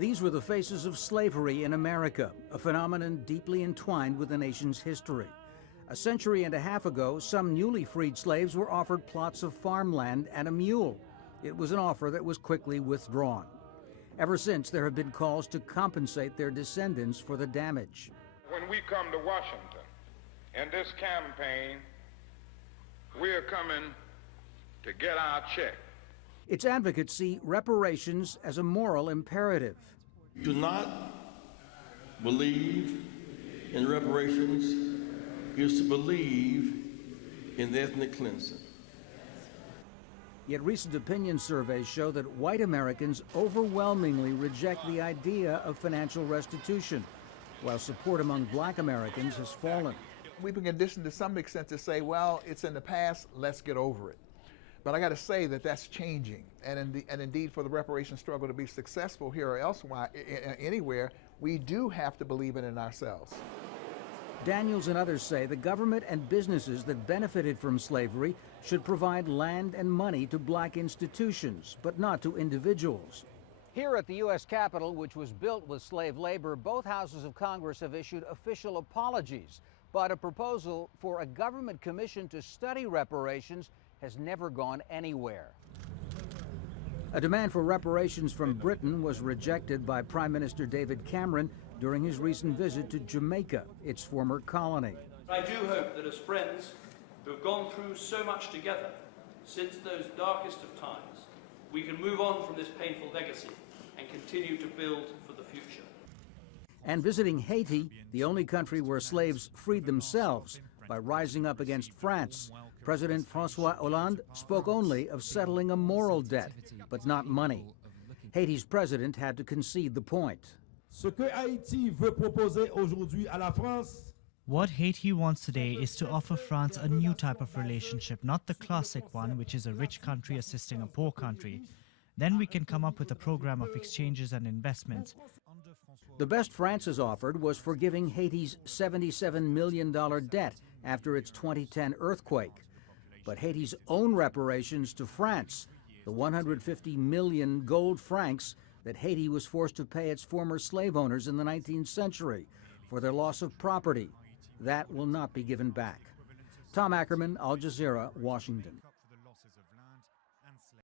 These were the faces of slavery in America, a phenomenon deeply entwined with the nation's history. A century and a half ago, some newly freed slaves were offered plots of farmland and a mule. It was an offer that was quickly withdrawn. Ever since, there have been calls to compensate their descendants for the damage. When we come to Washington in this campaign, we're coming to get our check. Its advocates see reparations as a moral imperative. Do not believe in reparations is to believe in ethnic cleansing. Yet recent opinion surveys show that white Americans overwhelmingly reject the idea of financial restitution, while support among black Americans has fallen. We've been conditioned to some extent to say, well, it's in the past, let's get over it. But I got to say that that's changing. And indeed, for the reparation struggle to be successful here or elsewhere, anywhere, we do have to believe it in ourselves. Daniels and others say the government and businesses that benefited from slavery should provide land and money to black institutions, but not to individuals. Here at the U.S. Capitol, which was built with slave labor, both houses of Congress have issued official apologies. But a proposal for a government commission to study reparations has never gone anywhere. A demand for reparations from Britain was rejected by Prime Minister David Cameron during his recent visit to Jamaica, its former colony. I do hope that as friends who have gone through so much together since those darkest of times, we can move on from this painful legacy and continue to build for the future. And visiting Haiti, the only country where slaves freed themselves by rising up against France, President François Hollande spoke only of settling a moral debt, but not money. Haiti's president had to concede the point. What Haiti wants today is to offer France a new type of relationship, not the classic one, which is a rich country assisting a poor country. Then we can come up with a program of exchanges and investments. The best France has offered was forgiving Haiti's $77 million debt after its 2010 earthquake. But Haiti's own reparations to France, the 150 million gold francs that Haiti was forced to pay its former slave owners in the 19th century for their loss of property, that will not be given back. Tom Ackerman, Al Jazeera, Washington.